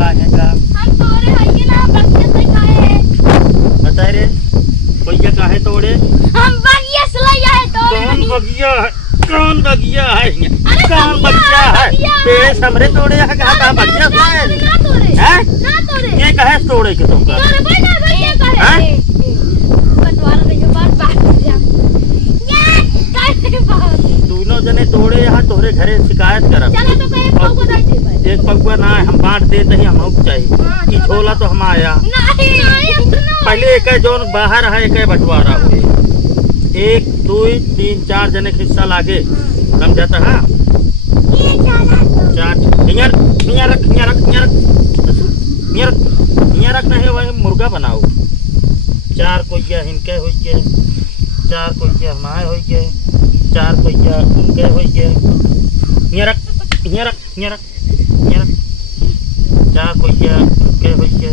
का है का हम तोरे हइए ना बगिया से काहे बता रे कोइया का है तोड़े हम बगिया से लइया है तोरे कौन बगिया है कौन बगिया है अरे कौन बगिया है पेड़ हमरे तोड़े है कहां बगिया है ना तोरे हैं ना तोरे ये कहे तोड़े के तुमका तोरे भाई ना भैया करे कटवाल रही बात ये काहे बात दोनों जने तोड़े यहाँ तोहरे घरे शिकायत करब चला तो कहे पौवा दे दे एक पगुआ ना हम बांट देते ही हमको चाहिए ई झोला तो हम आया नहीं पहले एक जोन बाहर है एक बंटवारा हुए 1 2 3 4 जने के हिस्सा लागे समझाता है चार हियां रख नहीं वही मुर्गा बनाओ 4 कोइया हिनके होई के 4 कोइया हमारे होई के 4 कोइया उनके होई के हियां रख 4 कोइया उनके होई के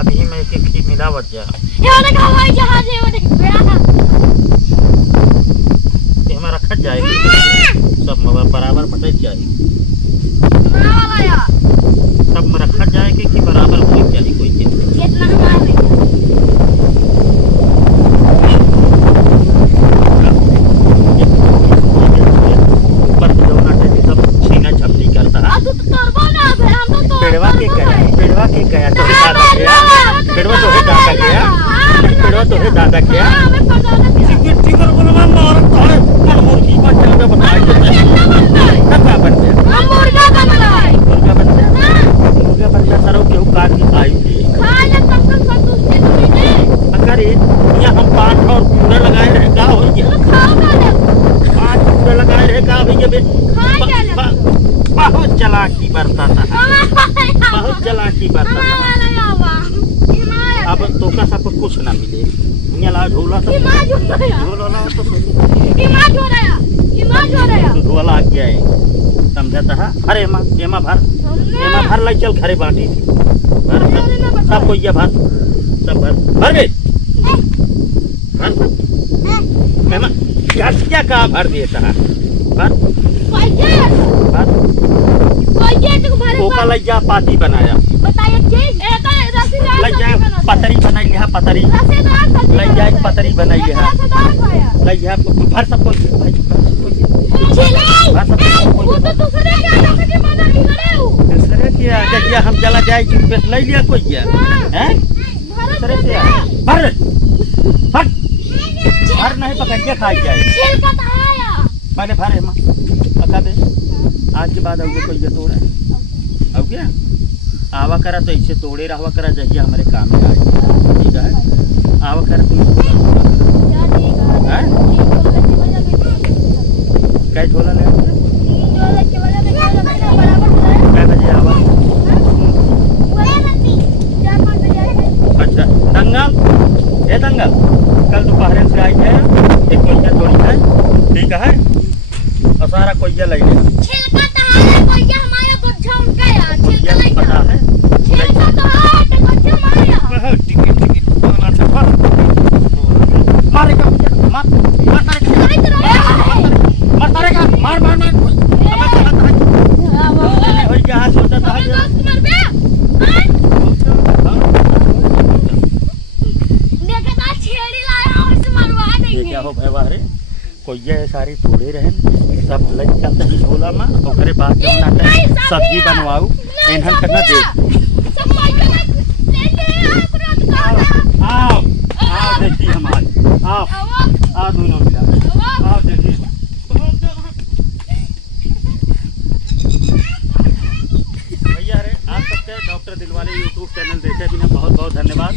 अभी मैं एक ही मिलावट जा ये वाला हवाई जहाज है वो देख बड़ा ये हमारा रखा जाएगी सब बराबर बटक जाएगी ना वाला यार सब में रखा जाएगी कि बराबर हो जाएगी कोई चीज कितना हमारा भैया ऊपर जो नाटे सब छीना झपटी करता है तू तो तोड़बो ना फिर हम तो पेड़वा के गया तो दादा गया पेड़वा तो है दादा गया पेड़वा तो है दादा गया हमें पता ना किसी की टिकर बोलवा मार तोड़े पर मुर्गी पर चलके बताई तब का बन गया हम मुर्गा बन गए मुर्गा बन गया सरो के काट के खाई खा ले तब तक संतुष्टि तो नहीं अगर ये हम 5 और पूरा लगाए रहे का हो गया तो खाओ खा ले 5 पूरा लगाए रहे का भैया बे खा क्या ले बहुत चालाकी बरता था बहुत चालाकी बरता था हमारा आवा अब तो का सब कुछ ना मिले यहाँ ला झोला तो इमाज हो रहा झोला ला तो इमाज हो रहा इमाज हो रहा झोला आ गया है समझाता है अरे एमा भर लाई चल खरे बाटी भर सब कोई भर सब भर गए भर क्या का भर देता है भर कोका लैया पाती बनाया लैया पतरी बनाई है पतरी लैया एक पतरी बनाई है लैया भर सब कोई भाई भर सब कोई दूसरे क्या जगिया हम चला जाए कि ले लिया कोई हैं दूसरे से भर भर भर नहीं पकड़ के खाई जाए मैंने भरे मां पका दे आज के बाद अब कोई तोड़े अब क्या आवा करा तो इसे तोड़े रहा करा जहिया हमारे काम में आए ठीक है आवा करा तुम क्या झोला ले क्या बजे आवा अच्छा दंगल ये दंगल कल दोपहर से आई है एक कोई थोड़ी है ठीक है और सारा कोइया ले लेगा छिलका तो है कोइया हमारा गुच्छा उनका यार छिलका ले पता है छिलका तो है तो गुच्छा हमारा टिकट बना था मारेगा मार मारेगा मार हमें पता है हो गया सोचा था मर बे देखा छेड़ी लाया हूं इसे मरवा देंगे क्या हो भाई बाहरे कोइया सारी तोड़े रहे सब लग चलते ही झोला में ओकरे बाद जो नाटे सब्जी बनवाऊ इन्हन करना दे आओ आओ देखिए हमारे आओ आओ दोनों मिला आओ देखिए भैया रे आप सबके डॉक्टर दिलवाले यूट्यूब चैनल देखे बिना बहुत बहुत धन्यवाद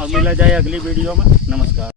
और मिला जाए अगली वीडियो में नमस्कार।